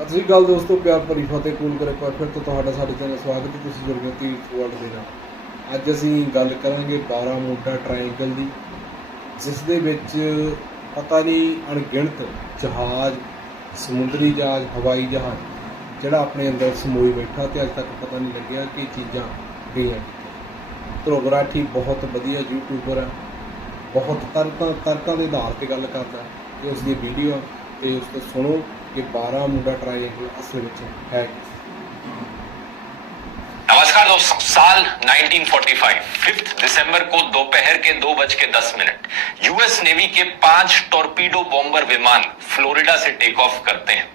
ਸਤਿ ਸ਼੍ਰੀ ਅਕਾਲ ਦੋਸਤੋ, ਪਿਆਰ ਭਰੀ ਫਤਿਹ ਕੂਲ ਕਰੇ ਪਰ ਫਿਰ ਤੋਂ ਤੁਹਾਡਾ ਸਾਡੇ ਚੈਨਲ ਸਵਾਗਤ ਹੈ। ਤੁਸੀਂ ਜੁੜ ਗਏ ਤੀਰਥ ਵਰਲਡ ਦੇ ਨਾਲ। ਅੱਜ ਅਸੀਂ ਗੱਲ ਕਰਾਂਗੇ ਬਾਰਾਮੂਡਾ ਟ੍ਰਾਇੰਗਲ ਦੀ, ਜਿਸ ਦੇ ਵਿੱਚ ਪਤਾ ਨਹੀਂ ਅਣਗਿਣਤ ਜਹਾਜ਼, ਸਮੁੰਦਰੀ ਜਹਾਜ਼, ਹਵਾਈ ਜਹਾਜ਼ ਜਿਹੜਾ ਆਪਣੇ ਅੰਦਰ ਸਮੋਈ ਬੈਠਾ ਤੇ ਅੱਜ ਤੱਕ ਪਤਾ ਨਹੀਂ ਲੱਗਿਆ ਕਿ ਚੀਜ਼ਾਂ ਗਈਆਂ। ਧਰੁਵ ਰਾਠੀ ਬਹੁਤ ਵਧੀਆ ਯੂਟਿਊਬਰ ਹੈ, ਬਹੁਤ ਤਰਕਾਂ ਦੇ ਆਧਾਰ 'ਤੇ ਗੱਲ ਕਰਦਾ ਤੇ ਉਸ ਦੀ ਵੀਡੀਓ ਤੇ ਉਸ ਤੋਂ ਸੁਣੋ कि बारामूडा ट्रायंगल असल में है। नमस्कार दोस्तों, साल 1945 5 दिसंबर को दोपहर के 2:10 यूएस नेवी के 5 टॉर्पीडो बॉम्बर विमान फ्लोरिडा से टेक ऑफ करते हैं।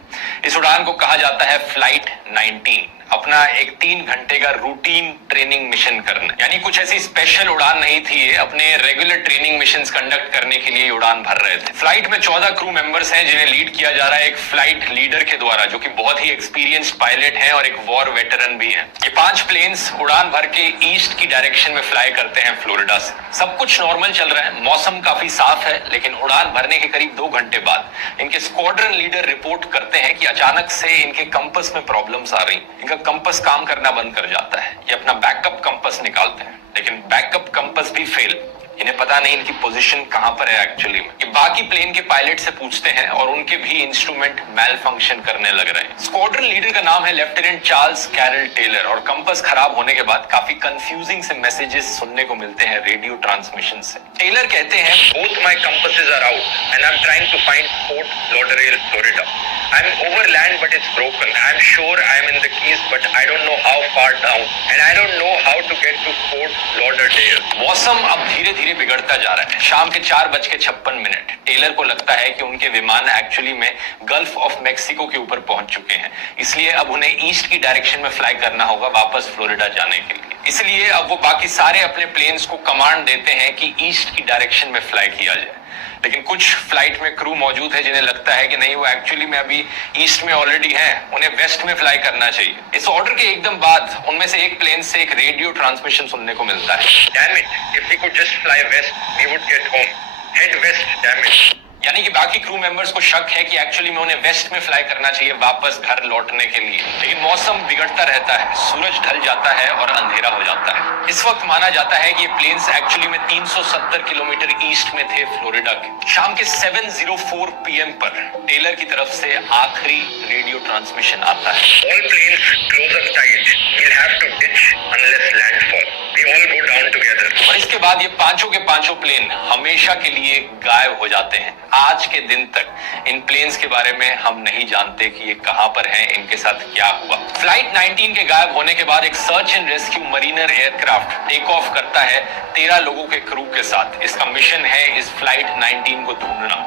इस उड़ान को कहा जाता है फ्लाइट 19। अपना एक 3 घंटे का रूटीन ट्रेनिंग मिशन करना, यानी कुछ ऐसी स्पेशल उड़ान नहीं थी ये, अपने रेगुलर ट्रेनिंग मिशंस कंडक्ट करने के लिए उड़ान भर रहे थे। फ्लाइट में 14 क्रू मेंबर्स हैं जिन्हें लीड किया जा रहा है एक फ्लाइट लीडर के द्वारा, जो कि बहुत ही एक्सपीरियंस्ड पायलट हैं और एक वॉर वेटरन भी हैं। ये 5 प्लेन्स उड़ान भर के ईस्ट की डायरेक्शन में फ्लाई करते हैं फ्लोरिडा से। सब कुछ नॉर्मल चल रहा है, मौसम काफी साफ है, लेकिन उड़ान भरने के करीब 2 घंटे बाद इनके स्क्वाड्रन लीडर रिपोर्ट करते हैं कि अचानक से इनके कंपस में प्रॉब्लम्स आ रही। इनका कंपस काम करना बंद कर जाता है। ये अपना बैकअप कंपस निकालते हैं, लेकिन बैकअप कंपस भी फेल। इन्हें पता नहीं इनकी पोजीशन कहां पर है एक्चुअली में। ये बाकी प्लेन के पायलट से पूछते हैं और उनके भी इंस्ट्रूमेंट मैल फंक्शन करने लग रहे हैं। स्क्वाड्रन लीडर का नाम है लेफ्टिनेंट चार्ल्स कैरल टेलर, और कंपस खराब होने के बाद काफी कंफ्यूजिंग से मैसेजेस सुनने को मिलते हैं रेडियो ट्रांसमिशन से। टेलर कहते हैं, both my compasses are out and I am trying to find Port Lauderdale Florida. I am over land but it's broken. I am sure I am in the Keys but I don't know how far down and I don't know how to get to Fort Lauderdale. मौसम अब धीरे धीरे बिगड़ता जा रहा है। शाम के 4:56 टेलर को लगता है कि उनके विमान एक्चुअली में गल्फ ऑफ मेक्सिको के ऊपर पहुंच चुके हैं, इसलिए अब उन्हें ईस्ट की डायरेक्शन में फ्लाई करना होगा वापस फ्लोरिडा जाने के लिए। इसलिए अब वो बाकी सारे अपने प्लेन्स को कमांड देते हैं कि ईस्ट की डायरेक्शन में फ्लाई किया जाए। लेकिन कुछ फ्लाइट में क्रू मौजूद है जिन्हें लगता है कि नहीं, वो एक्चुअली में अभी ईस्ट में ऑलरेडी हैं, उन्हें वेस्ट में फ्लाई करना चाहिए। इस ऑर्डर के एकदम बाद उनमें से एक प्लेन से एक रेडियो ट्रांसमिशन सुनने को मिलता है, damn it, if we could just fly west we would get home, head west, damn it. यानी कि बाकी क्रू मेंबर्स को शक है कि एक्चुअली में उन्हें वेस्ट में फ्लाई करना चाहिए वापस घर लौटने के लिए। लेकिन मौसम बिगड़ता रहता है, सूरज ढल जाता है और अंधेरा हो जाता है। इस वक्त माना जाता है कि ये प्लेन्स एक्चुअली में 370 किलोमीटर ईस्ट में थे फ्लोरिडा के। शाम के 7:04 PM पर टेलर की तरफ से आखिरी रेडियो ट्रांसमिशन आता है, all planes close up tight, we'll have to ditch unless landfall, we all go down together. और इसके बाद ये पांचों के पांचों प्लेन हमेशा के लिए गायब हो जाते हैं। आज के दिन तक इन प्लेन्स के बारे में हम नहीं जानते कि ये कहां पर हैं, इनके साथ क्या हुआ। फ्लाइट 19 के गायब होने के बाद एक search and rescue mariner aircraft take off करता है 13 लोगों के क्रू के साथ। इसका मिशन है इस फ्लाइट 19 को ढूंढना।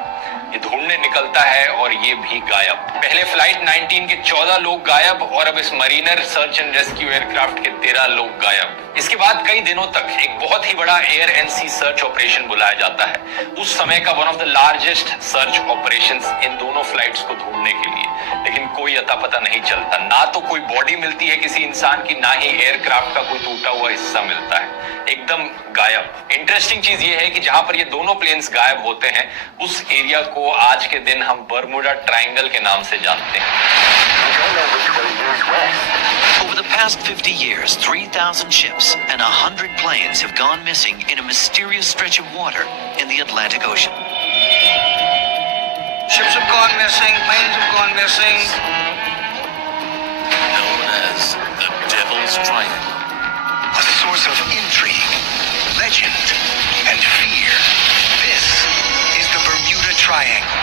ये ढूंढने निकलता है और ये भी गायब। पहले फ्लाइट 19 के 14 लोग गायब और अब इस Mariner search and rescue aircraft के 13 लोग गायब। इसके बाद कई दिनों तक एक बहुत ही बड़ा air and sea search operation बुलाया जाता है, उस समय का one of the largest search operations इन दोनों फ्लाइट्स को ढूंढने के लिए। लेकिन कोई अता पता नहीं चलता, ना तो कोई बॉडी मिलती है किसी इंसान की, ना ही एयरक्राफ्ट का कोई टूटा हुआ हिस्सा मिलता है, एकदम गायब। इंटरेस्टिंग चीज ये है कि जहां पर ये दोनों प्लेन्स गायब होते हैं, उस एरिया को आज के दिन हम बर्मुडा ट्रायंगल के नाम से जानते हैं। Over the past 50 years, 3,000 ships and 100 planes have gone missing in a mysterious stretch of water in the Atlantic Ocean. Ships have gone missing, planes have gone missing. Known as the Devil's Triangle. A source of intrigue, legend, and fear. This is the Bermuda Triangle.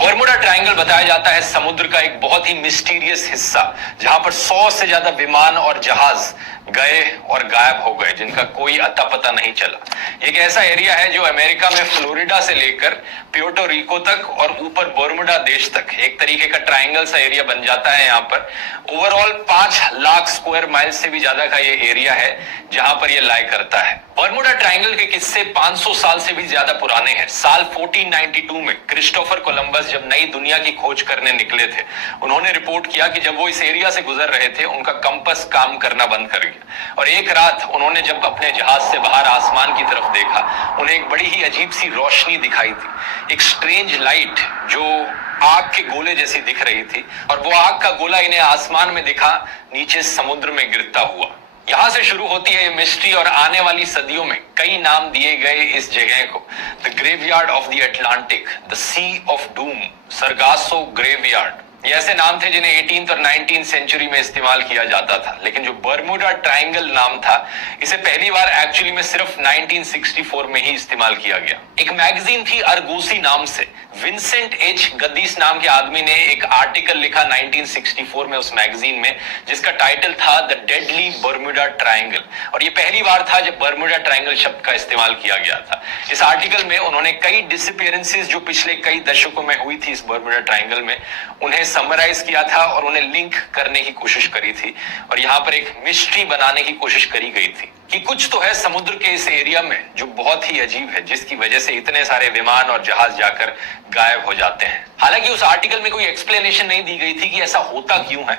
Bermuda triangle बताया जाता है समुद्र का एक बहुत ही mysterious हिस्सा, जहां पर 100 से ज्यादा विमान और जहाज गए और गायब हो गए, जिनका कोई अता पता नहीं चला। एक ऐसा एरिया है जो अमेरिका में फ्लोरिडा से लेकर प्यूर्टो रिको तक और ऊपर बर्मुडा देश तक एक तरीके का ट्रायंगल सा एरिया बन जाता है। यहाँ पर ओवरऑल 5 लाख स्क्वायर माइल से भी ज्यादा का ये एरिया है जहां पर ये लाई करता है। बर्मुडा ट्रायंगल के किस्से 500 साल से भी ज्यादा पुराने हैं। साल 1492 में क्रिस्टोफर कोलंबस जब नई दुनिया की खोज करने निकले थे, उन्होंने रिपोर्ट किया कि जब वो इस एरिया से गुजर रहे थे उनका कंपास काम करना बंद कर गया और एक रात उन्होंने जब अपने जहाज से बाहर आसमान की तरफ देखा, उन्हें एक बड़ी ही अजीब सी रोशनी दिखाई थी, एक स्ट्रेंज लाइट जो आग के गोले जैसी दिख रही थी और वो आग का गोला इन्हें आसमान में दिखा नीचे समुद्र में गिरता हुआ। यहां से शुरू होती है ये मिस्ट्री और आने वाली सदियों में कई नाम दिए गए इस जगह को। The graveyard of the Atlantic, the sea of doom, Sargasso graveyard, ये ऐसे नाम थे जिन्हें 18th और 19th सेंचुरी में इस्तेमाल किया जाता था। लेकिन जो बर्मुडा ट्रायंगल नाम था, इसे पहली बार एक्चुअली में सिर्फ 1964 में ही इस्तेमाल किया गया। एक मैगजीन थी अरगोसी नाम से, विंसेंट एच गद्दीस नाम के आदमी ने एक आर्टिकल लिखा 1964 में उस मैगजीन में, जिसका टाइटल था द डेडली बर्मुडा ट्रायंगल, और ये पहली बार था जब बर्मुडा ट्रायंगल शब्द का इस्तेमाल किया गया था। इस आर्टिकल में उन्होंने कई डिसअपीयरेंसेस जो पिछले कई दशकों में हुई थी इस बर्मुडा ट्रायंगल में, उन्हें समराइज किया था और उन्हें लिंक करने की कोशिश करी थी और यहां पर एक मिस्ट्री बनाने की कोशिश करी गई थी कि कुछ तो है समुद्र के इस एरिया में जो बहुत ही अजीब है, जिसकी वजह से इतने सारे विमान और जहाज जाकर गायब हो जाते हैं। हालांकि उस आर्टिकल में कोई एक्सप्लेनेशन नहीं दी गई थी कि ऐसा होता क्यों है,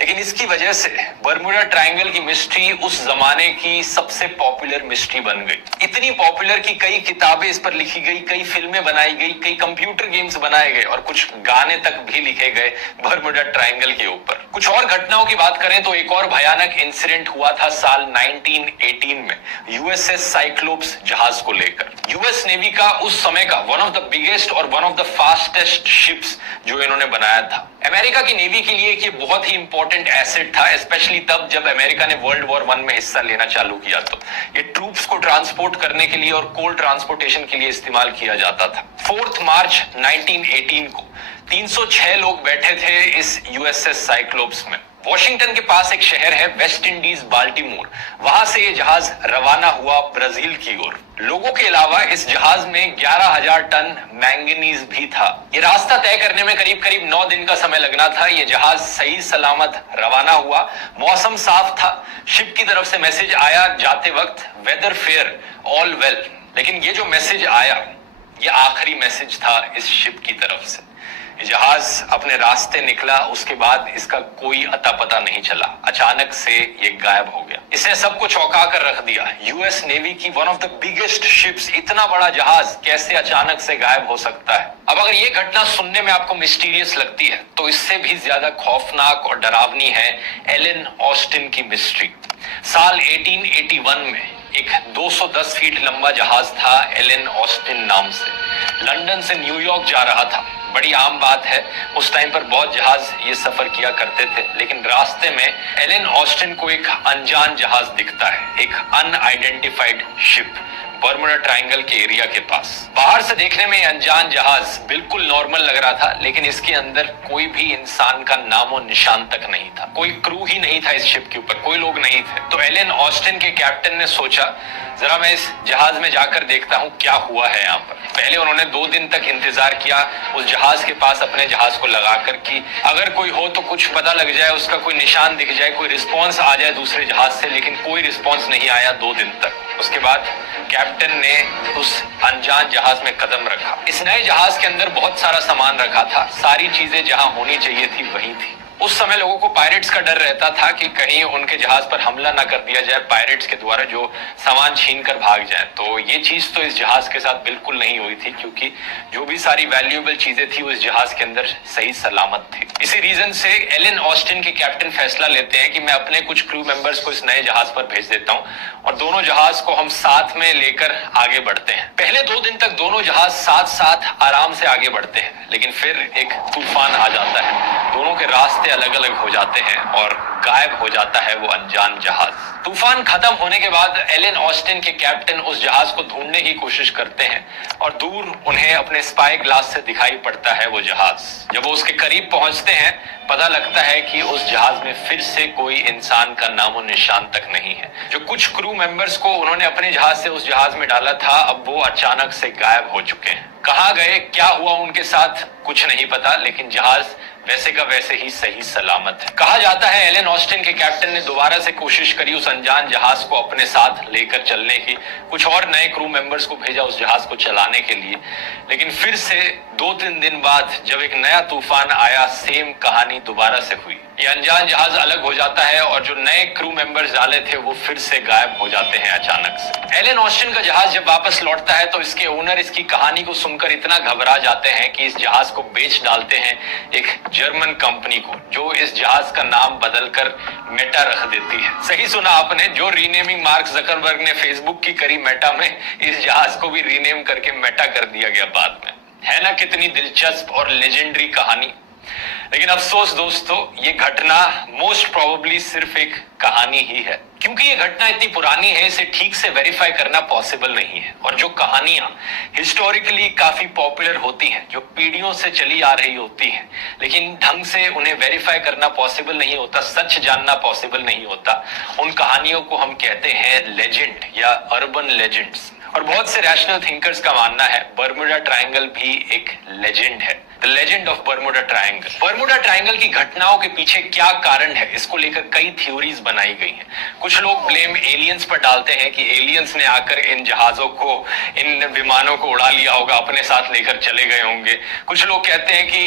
लेकिन इसकी वजह से बर्मुडा ट्रायंगल की मिस्ट्री उस जमाने की सबसे पॉपुलर मिस्ट्री बन गई। इतनी पॉपुलर कि कई किताबें इस पर लिखी गई, कई फिल्में बनाई गई, कई कंप्यूटर गेम्स बनाए गए और कुछ गाने तक भी लिखे गए बर्मुडा ट्रायंगल के ऊपर। कुछ और घटनाओं की बात करें तो एक और भयानक इंसिडेंट हुआ था साल 1918 में यूएसएस साइक्लोप्स जहाज को लेकर। यूएस नेवी का उस समय का वन ऑफ द बिगेस्ट और one of the fastest ships जो इन्होंने बनाया था। अमेरिका की नेवी के लिए ये बहुत ही इंपॉर्टेंट एसेट था, स्पेशली तब जब अमेरिका ने वर्ल्ड वॉर 1 में हिस्सा लेना चालू किया। तो ये ट्रूप्स को ट्रांसपोर्ट करने के लिए और कोल ट्रांसपोर्टेशन के लिए इस्तेमाल किया जाता था। 4 मार्च 1918 को 306 लोग बैठे थे इस यूएसएस साइक्लोप्स में। वॉशिंगटन के पास एक शहर है वेस्ट इंडीज बाल्टीमोर, वहां से ये जहाज रवाना हुआ ब्राजील की ओर। लोगों के अलावा इस जहाज में 11,000 टन मैंगनीज भी था। ये रास्ता तय करने में करीब करीब 9 दिन का समय लगना था। ये जहाज सही सलामत रवाना हुआ, मौसम साफ था, शिप की तरफ से मैसेज आया जाते वक्त, वेदर फेयर, ऑल वेल। लेकिन ये जो मैसेज आया, ये आखिरी मैसेज था इस शिप की तरफ से। जहाज अपने रास्ते निकला, उसके बाद इसका कोई अता पता नहीं चला, अचानक से ये गायब हो गया। इसने सबको चौंका कर रख दिया। यूएस नेवी की one of the biggest ships, इतना बड़ा जहाज कैसे अचानक से गायब हो सकता है। अब अगर ये घटना सुनने में आपको मिस्टीरियस लगती है तो इससे भी ज्यादा खौफनाक और डरावनी है एलन ऑस्टिन की मिस्ट्री। साल 1881 में एक 210 फीट लंबा जहाज था एलन ऑस्टिन नाम से, लंदन से न्यूयॉर्क जा रहा था। बड़ी आम बात है, उस टाइम पर बहुत जहाज ये सफर किया करते थे, लेकिन रास्ते में एलन ऑस्टिन को एक अनजान जहाज दिखता है, एक अनआइडेंटिफाइड शिप बर्मुडा ट्रायंगल के एरिया के पास। बाहर से देखने में अनजान जहाज बिल्कुल नॉर्मल लग रहा था, लेकिन इसके अंदर कोई भी इंसान का नामो निशान तक नहीं था, कोई क्रू ही नहीं था इस शिप के ऊपर, कोई लोग नहीं थे। तो एलन ऑस्टिन के कैप्टन ने सोचा, जरा मैं इस जहाज में जाकर देखता हूं क्या हुआ है यहाँ पर। पहले उन्होंने 2 दिन तक इंतजार किया उस जहाज के पास अपने जहाज को लगाकर कि अगर कोई हो तो कुछ पता लग जाए, उसका कोई निशान दिख जाए, कोई रिस्पॉन्स आ जाए दूसरे जहाज से, लेकिन कोई रिस्पॉन्स नहीं आया 2 दिन तक। उसके बाद कैप्टन ने उस अनजान जहाज में कदम रखा। इस नए जहाज के अंदर बहुत सारा सामान रखा था, सारी चीजें जहां होनी चाहिए थी वहीं थी। उस समय लोगों को पायरेट्स का डर रहता था कि कहीं उनके जहाज पर हमला ना कर दिया जाए पायरेट्स के द्वारा, जो सामान छीन कर भाग जाए। तो ये चीज तो इस जहाज के साथ बिल्कुल नहीं हुई थी, क्योंकि जो भी सारी वैल्यूएबल चीजें थी उस जहाज के अंदर सही सलामत थी। इसी रीजन से एलन ऑस्टिन के कैप्टन फैसला लेते हैं कि मैं अपने कुछ क्रू मेंबर्स को इस नए जहाज पर भेज देता हूं और दोनों जहाज को हम साथ में लेकर आगे बढ़ते हैं। पहले 2 दिन तक दोनों जहाज साथ साथ आराम से आगे बढ़ते हैं, लेकिन फिर एक तूफान आ जाता है, दोनों के रास्ते अलग अलग हो जाते हैं और गायब हो जाता है वो अनजान जहाज। तूफान खत्म होने के बाद एलन ऑस्टिन के कैप्टन उस जहाज को ढूंढने की कोशिश करते हैं और दूर उन्हें अपने स्पाई ग्लास से दिखाई पड़ता है वो जहाज। जब वो उसके करीब पहुंचते हैं, पता लगता है कि उस जहाज में फिर से कोई इंसान का नामो निशान तक नहीं है। जो कुछ क्रू मेंबर्स को उन्होंने अपने जहाज से उस जहाज में डाला था, अब वो अचानक से गायब हो चुके हैं। कहाँ गए, क्या हुआ उनके साथ, कुछ नहीं पता, लेकिन जहाज वैसे का वैसे ही सही सलामत है। कहा जाता है एलन ऑस्टिन के कैप्टन ने दोबारा से कोशिश करी उस अनजान जहाज को अपने साथ लेकर चलने की, कुछ और नए क्रू मेंबर्स को भेजा उस जहाज को चलाने के लिए, लेकिन फिर से 2-3 दिन बाद जब एक नया तूफान आया, सेम कहानी दोबारा से हुई। ये अनजान जहाज अलग हो जाता है और जो नए क्रू मेंबर्स डाले थे वो फिर से गायब हो जाते हैं अचानक से। एलन ऑस्टिन का जहाज जब वापस लौटता है तो इसके ओनर इसकी कहानी को सुनकर इतना घबरा जाते हैं कि इस जहाज को बेच डालते हैं एक जर्मन कंपनी को, जो इस जहाज का नाम बदलकर मेटा रख देती है। सही सुना आपने, जो रीनेमिंग मार्क जकरबर्ग ने फेसबुक की करी मेटा में, इस जहाज को भी रीनेम करके मेटा कर दिया गया बाद में। है ना कितनी दिलचस्प और लेजेंडरी कहानी। लेकिन अफसोस दोस्तों, ये घटना मोस्ट प्रोबेबली सिर्फ एक कहानी ही है, क्योंकि ये घटना इतनी पुरानी है, इसे ठीक से वेरीफाई करना पॉसिबल नहीं है। और जो कहानियां हिस्टोरिकली काफी पॉपुलर होती हैं, जो पीढ़ियों से चली आ रही होती हैं, लेकिन ढंग से उन्हें वेरीफाई करना पॉसिबल नहीं होता, सच जानना पॉसिबल नहीं होता, उन कहानियों को हम कहते हैं लेजेंड या अर्बन लेजेंड्स। और बहुत से रैशनल थिंकर्स का मानना है बर्मुडा ट्रायंगल भी एक लेजेंड है, the legend of Bermuda triangle. Bermuda triangle की घटनाओं के पीछे क्या कारण है, इसको लेकर कई थ्योरीज बनाई गई हैं। कुछ लोग ब्लेम एलियंस पर डालते हैं कि एलियंस ने आकर इन जहाजों को, इन विमानों को उड़ा लिया होगा, अपने साथ लेकर चले गए होंगे। कुछ लोग कहते हैं कि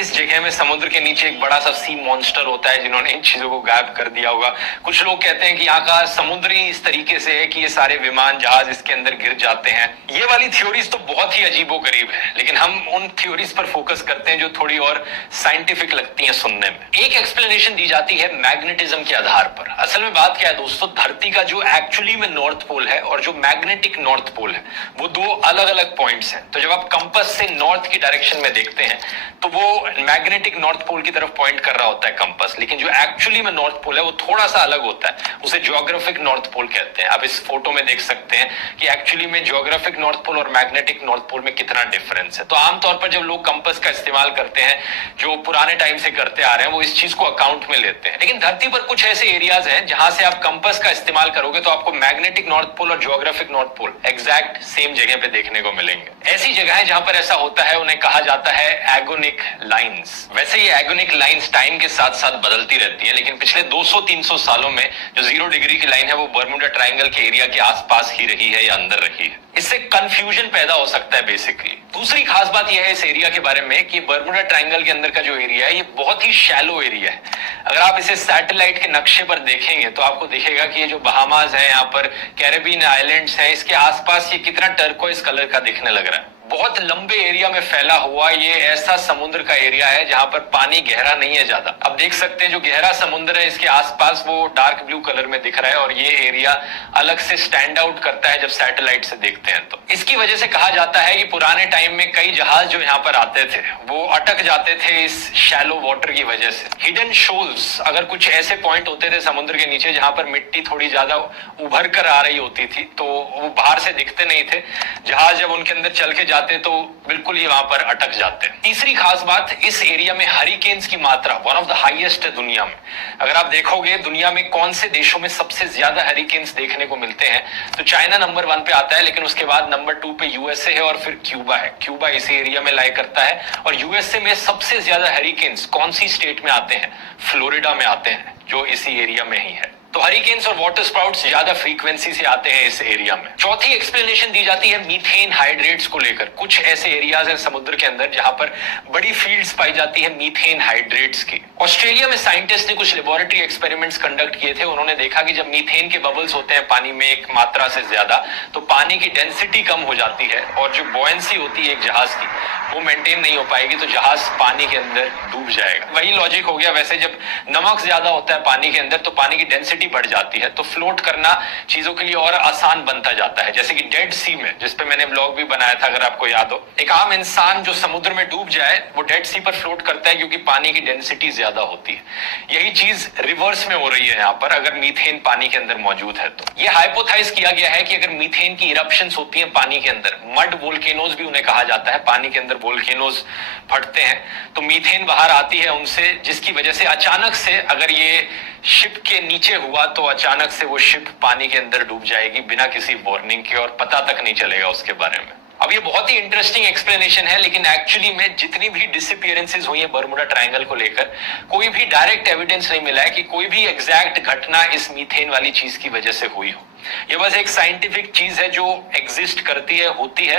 इस जगह में समुद्र के नीचे एक बड़ा सा सी मॉन्स्टर होता है जिन्होंने इन चीजों को गायब कर दिया होगा। कुछ लोग कहते हैं कि यहाँ का समुद्र ही इस तरीके से है कि ये सारे विमान जहाज इसके अंदर गिर जाते हैं। ये वाली थ्योरीज तो बहुत ही अजीबोगरीब है, लेकिन हम उन थ्योरीज पर फोकस करते हैं जो थोड़ी और साइंटिफिक लगती हैं सुनने में। एक एक्सप्लेनेशन दी जाती है मैग्नेटिज्म के आधार पर। असल में बात क्या है दोस्तों, धरती का जो एक्चुअली में नॉर्थ पोल है और जो मैग्नेटिक नॉर्थ पोल है, वो दो अलग अलग पॉइंट्स हैं। तो जब आप कंपास से नॉर्थ की डायरेक्शन में देखते हैं तो वो मैग्नेटिक नॉर्थ पोल की तरफ पॉइंट कर रहा होता है कंपास, लेकिन जो एक्चुअली में नॉर्थ पोल है वो थोड़ा सा अलग होता है, उसे ज्योग्राफिक नॉर्थ पोल कहते हैं। आप इस फोटो में देख सकते हैं कि एक्चुअली में ज्योग्राफिक नॉर्थ पोल और मैग्नेटिक नॉर्थ पोल में कितना डिफरेंस है। तो आमतौर पर जब लोग कंपास का इस्तेमाल करते हैं, जो पुराने टाइम से करते आ रहे हैं, वो इस चीज को अकाउंट में लेते हैं। लेकिन धरती पर कुछ ऐसे एरियाज हैं जहां से आप कंपास का इस्तेमाल करोगे तो आपको मैग्नेटिक नॉर्थ पोल और geographic north pole exact same जगह पे देखने को मिलेंगे। ऐसी जगहें जहां पर ऐसा होता है उन्हें कहा जाता है एगोनिक लाइंस। वैसे ये एगोनिक लाइंस टाइम के साथ साथ बदलती रहती है, लेकिन पिछले 200-300 सालों में जो 0 डिग्री की लाइन है वो बर्मुडा ट्रायंगल के एरिया के आसपास ही रही है या अंदर रही है। इससे कंफ्यूजन पैदा हो सकता है बेसिकली। दूसरी खास बात यह है इस एरिया के बारे में कि बर्मुडा ट्रायंगल के अंदर का जो एरिया है ये बहुत ही शैलो एरिया है। अगर आप इसे सैटेलाइट के नक्शे पर देखेंगे तो आपको दिखेगा कि ये जो बहामास है, यहाँ पर कैरेबियन आइलैंड्स हैं, इसके आसपास ये कितना टर्कोइज कलर का दिखने लग रहा है। बहुत लंबे एरिया में फैला हुआ ये ऐसा समुद्र का एरिया है जहां पर पानी गहरा नहीं है ज्यादा। अब देख सकते हैं जो गहरा समुद्र है इसके आसपास वो डार्क ब्लू कलर में दिख रहा है और ये एरिया अलग से स्टैंड आउट करता है जब सैटेलाइट से देखते हैं तो। इसकी वजह से कहा जाता है कि पुराने टाइम में कई जहाज जो यहाँ पर आते थे वो अटक जाते थे इस शैलो वाटर की वजह से। हिडन शोल्स, अगर कुछ ऐसे पॉइंट होते थे समुद्र के नीचे जहां पर मिट्टी थोड़ी ज्यादा उभर कर आ रही होती थी तो वो बाहर से दिखते नहीं थे। जहाज जब उनके अंदर चल के जाते तो बिल्कुल ही वहां पर अटक जाते। तीसरी खास बात, इस एरिया में हरिकेन्स की मात्रा वन ऑफ द हाईएस्ट है दुनिया में। अगर आप देखोगे दुनिया में कौन से देशों में सबसे ज्यादा हरिकेन्स देखने को मिलते हैं तो चाइना नंबर 1 पे आता है, लेकिन उसके बाद नंबर 2 पे यूएसए है और फिर क्यूबा है। क्यूबा इसी एरिया में लाई करता है। और यूएसए में सबसे ज्यादा हरिकेन्स कौन सी स्टेट में आते हैं? फ्लोरिडा में आते हैं, जो इसी एरिया में ही है। तो हरिकेन्स और वाटर स्पाउट्स ज्यादा फ्रीक्वेंसी से आते हैं इस एरिया में। चौथी एक्सप्लेनेशन दी जाती है मीथेन हाइड्रेट्स को लेकर। कुछ ऐसे एरियाज हैं समुद्र के अंदर जहां पर बड़ी फील्ड्स पाई जाती है मीथेन हाइड्रेट्स की। ऑस्ट्रेलिया में साइंटिस्ट ने कुछ लेबोरेटरी एक्सपेरिमेंट्स कंडक्ट किए थे। उन्होंने देखा कि जब मीथेन के बबल्स होते हैं पानी में एक मात्रा से ज्यादा, तो पानी की डेंसिटी कम हो जाती है और जो बॉयंसी होती है एक जहाज की वो मेंटेन नहीं हो पाएगी, तो जहाज पानी के अंदर डूब जाएगा। वही लॉजिक हो गया। वैसे जब नमक ज्यादा होता है पानी के अंदर तो पानी की डेंसिटी बढ़ जाती है, तो फ्लोट करना चीजों के लिए और आसान बनता जाता है। जैसे कि डेड सी में, जिसपे मैंने ब्लॉग भी बनाया था अगर आपको याद हो, एक आम इंसान जो समुद्र में डूब जाए वो डेड सी पर फ्लोट करता है क्योंकि पानी की डेंसिटी ज्यादा होती है। यही चीज रिवर्स में हो रही है यहाँ पर अगर मीथेन पानी के अंदर मौजूद है तो। ये हाइपोथाइज किया गया है कि अगर मीथेन की इरप्शंस होती हैं पानी के अंदर, मड वोल्केनोज भी उन्हें कहा जाता है, पानी के अंदर वोल्केनोज फटते हैं तो मीथेन बाहर आती है उनसे, जिसकी वजह से अचानक से अगर ये शिप के नीचे हुआ तो अचानक से वो शिप पानी के अंदर डूब जाएगी बिना किसी वार्निंग के और पता तक नहीं चलेगा उसके बारे में। अब ये बहुत ही इंटरेस्टिंग एक्सप्लेनेशन है, लेकिन एक्चुअली में जितनी भी डिसअपीयरेंसेस हुई है बर्मुडा ट्रायंगल को लेकर, कोई भी डायरेक्ट एविडेंस नहीं मिला है कि कोई भी एग्जैक्ट घटना इस मीथेन वाली चीज की वजह से हुई हो। ये बस एक साइंटिफिक चीज है जो एग्जिस्ट करती है, होती है,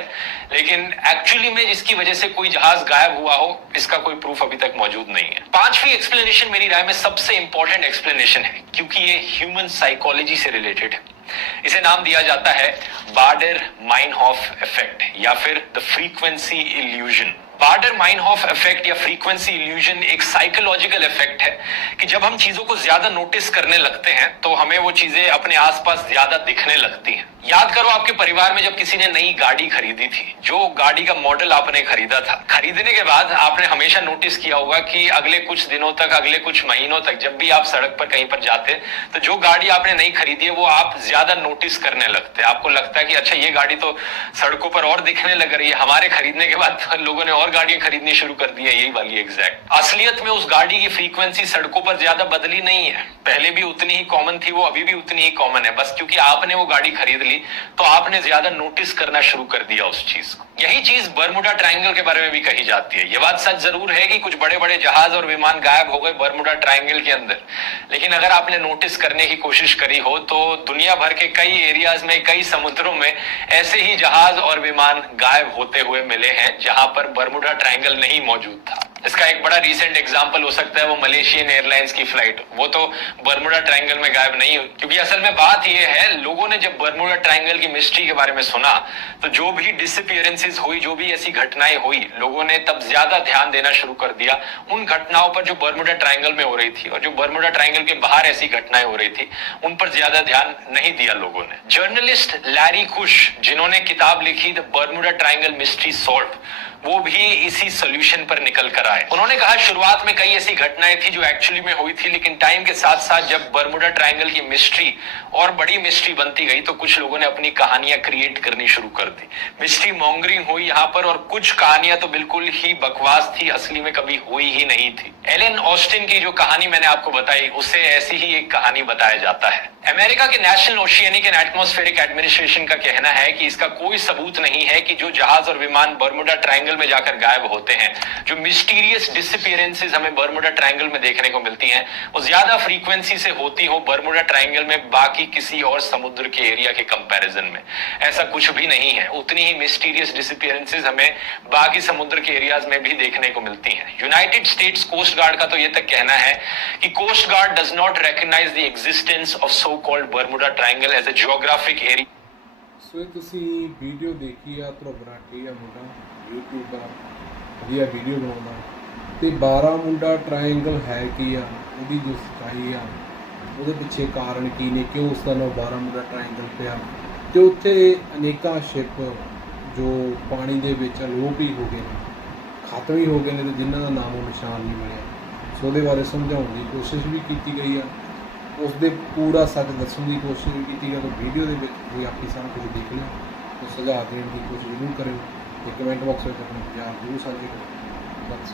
लेकिन एक्चुअली में जिसकी वजह से कोई जहाज गायब हुआ हो इसका कोई प्रूफ अभी तक मौजूद नहीं है। पांचवी एक्सप्लेनेशन मेरी राय में सबसे इंपॉर्टेंट एक्सप्लेनेशन है, क्योंकि ये ह्यूमन साइकोलॉजी से रिलेटेड है। इसे नाम दिया जाता है बार्डर-माइनहॉफ इफेक्ट या फिर द फ्रीक्वेंसी इल्यूजन। बार्डर-माइनहॉफ इफेक्ट या फ्रीक्वेंसी इल्यूजन एक साइकोलॉजिकल इफेक्ट है कि जब हम चीजों को ज्यादा नोटिस करने लगते हैं तो हमें वो चीजें अपने आसपास ज्यादा दिखने लगती हैं। याद करो आपके परिवार में जब किसी ने नई गाड़ी खरीदी थी, जो गाड़ी का मॉडल आपने खरीदा था, खरीदने के बाद आपने हमेशा नोटिस किया होगा कि अगले कुछ दिनों तक, अगले कुछ महीनों तक जब भी आप सड़क पर कहीं पर जाते तो जो गाड़ी आपने नई खरीदी है वो आप ज्यादा नोटिस करने लगते हैं। आपको लगता है कि अच्छा ये गाड़ी तो सड़कों पर और दिखने लग रही है, हमारे खरीदने के बाद लोगों ने और गाड़ियां खरीदनी शुरू कर दी है यही वाली एग्जैक्ट। असलियत में उस गाड़ी की फ्रीक्वेंसी सड़कों पर ज्यादा बदली नहीं है, पहले भी उतनी ही कॉमन थी, वो अभी भी उतनी ही कॉमन है, बस क्योंकि आपने वो गाड़ी खरीद ली तो आपने ज्यादा नोटिस करना शुरू कर दिया उस चीज को। यही चीज बर्मुडा ट्रायंगल के बारे में भी कही जाती है। ये बात सच जरूर है कि कुछ बड़े बड़े जहाज और विमान गायब हो गए बर्मुडा ट्रायंगल के अंदर, लेकिन अगर आपने नोटिस करने की कोशिश करी हो तो दुनिया भर के कई एरियाज में, कई समुद्रों में ऐसे ही जहाज और विमान गायब होते हुए मिले हैं जहां पर बर्मुडा ट्रायंगल नहीं मौजूद था। इसका एक बड़ा रीसेंट एग्जांपल हो सकता है वो मलेशियन एयरलाइंस की फ्लाइट, वो तो बर्मुडा ट्रायंगल में गायब नहीं हुई। क्योंकि असल में बात ये है, लोगों ने जब बर्मुडा ट्रायंगल की मिस्ट्री के बारे में सुना तो जो भी डिसअपीयरेंसेस हुई, जो भी ऐसी घटनाएं हुई, लोगों ने तब ज्यादा ध्यान देना शुरू कर दिया उन घटनाओं पर जो बर्मुडा ट्रायंगल में हो रही थी, और जो बर्मुडा ट्रायंगल के बाहर ऐसी घटनाएं हो रही थी उन पर ज्यादा ध्यान नहीं दिया लोगों ने। जर्नलिस्ट लैरी कुश, जिन्होंने किताब लिखी the Bermuda triangle mystery solved, वो भी इसी सोल्यूशन पर निकल कर आए। उन्होंने कहा शुरुआत में कई ऐसी घटनाएं थी जो एक्चुअली में हुई थी, लेकिन टाइम के साथ साथ जब बर्मुडा ट्रायंगल की मिस्ट्री और बड़ी मिस्ट्री बनती गई तो कुछ लोगों ने अपनी कहानियां क्रिएट करनी शुरू कर दी। मिस्ट्री मॉन्गरिंग हुई यहाँ पर, और कुछ कहानियां तो बिल्कुल ही बकवास थी, असली में कभी हुई ही नहीं थी। एलन ऑस्टिन की जो कहानी मैंने आपको बताई उसे ऐसी ही एक कहानी बताया जाता है। अमेरिका के national oceanic and atmospheric administration का कहना है कि इसका कोई सबूत नहीं है कि जो जहाज और विमान बर्मुडा ट्रायंगल में जाकर गायब होते हैं, जो मिस्टीरियस डिसअपीयरेंसेस हमें बर्मुडा ट्रायंगल में देखने को मिलती हैं, वो ज्यादा फ्रीक्वेंसी से होती हो बर्मुडा ट्रायंगल में बाकी किसी और समुद्र के एरिया के कंपैरिजन में। ऐसा कुछ भी नहीं है, उतनी ही मिस्टीरियस डिसअपीयरेंसेस हमें बाकी समुद्र के एरियाज में भी देखने को मिलती हैं। यूनाइटेड स्टेट्स कोस्ट गार्ड का तो यह तक कहना है कि coast guard does not recognise the existence of so called Bermuda Triangle as a geographic area. So ਇਹ ਤੁਸੀਂ ਵੀਡੀਓ ਦੇਖੀ ਆ, ਧਰੁਵ ਰਾਠੀ ਆ ਮੁੰਡਾ YouTube ਦਾ ਵਧੀਆ ਵੀਡੀਓ ਬਣਾਉਂਦਾ, ਤੇ 12 ਮੁੰਡਾ ਟਰਾਇੰਗਲ ਹੈ ਕੀ ਆ, ਉਹਦੀ ਜੋ ਸਚਾਈ ਆ, ਉਹਦੇ ਪਿੱਛੇ ਕਾਰਨ ਕੀ ਨੇ, ਕਿਉਂ ਉਸ ਦਾ ਨਾਮ 12 ਮੁੰਡਾ ਟਰਾਇੰਗਲ ਪਿਆ, ਤੇ ਉੱਥੇ ਅਨੇਕਾਂ ਸ਼ਿਪ ਜੋ ਪਾਣੀ ਦੇ ਵਿੱਚ ਅਲੋਪ ਹੀ ਹੋ ਗਏ ਨੇ, ਖਤਮ ਹੀ ਹੋ ਗਏ ਨੇ, ਤੇ ਜਿਨ੍ਹਾਂ ਦਾ ਨਾਮੋ ਨਿਸ਼ਾਨ ਨਹੀਂ ਮਿਲਿਆ। ਸੋ ਉਹਦੇ ਬਾਰੇ ਸਮਝਾਉਣ ਦੀ ਕੋਸ਼ਿਸ਼ ਵੀ ਕੀਤੀ ਗਈ ਆ, ਉਸ ਦੇ ਪੂਰਾ ਸੱਚ ਦੱਸਣ ਦੀ ਕੋਸ਼ਿਸ਼ ਵੀ ਕੀਤੀ ਗਈ। ਵੀਡੀਓ ਦੇ ਵਿੱਚ ਤੁਸੀਂ ਆਪਣੀ ਸਾਰਾ ਕੁਝ ਦੇਖ ਲਿਆ, ਤੇ ਸੁਝਾਅ ਦੇਣ ਦੀ ਕੋਸ਼ਿਸ਼ ਜ਼ਰੂਰ ਕਰਿਓ, ਤੇ ਕਮੈਂਟ ਬਾਕਸ ਵਿੱਚ ਆਪਣੇ ਵਿਚਾਰ ਜ਼ਰੂਰ ਸਾਂਝੇ ਕਰੋ। ਬਸ।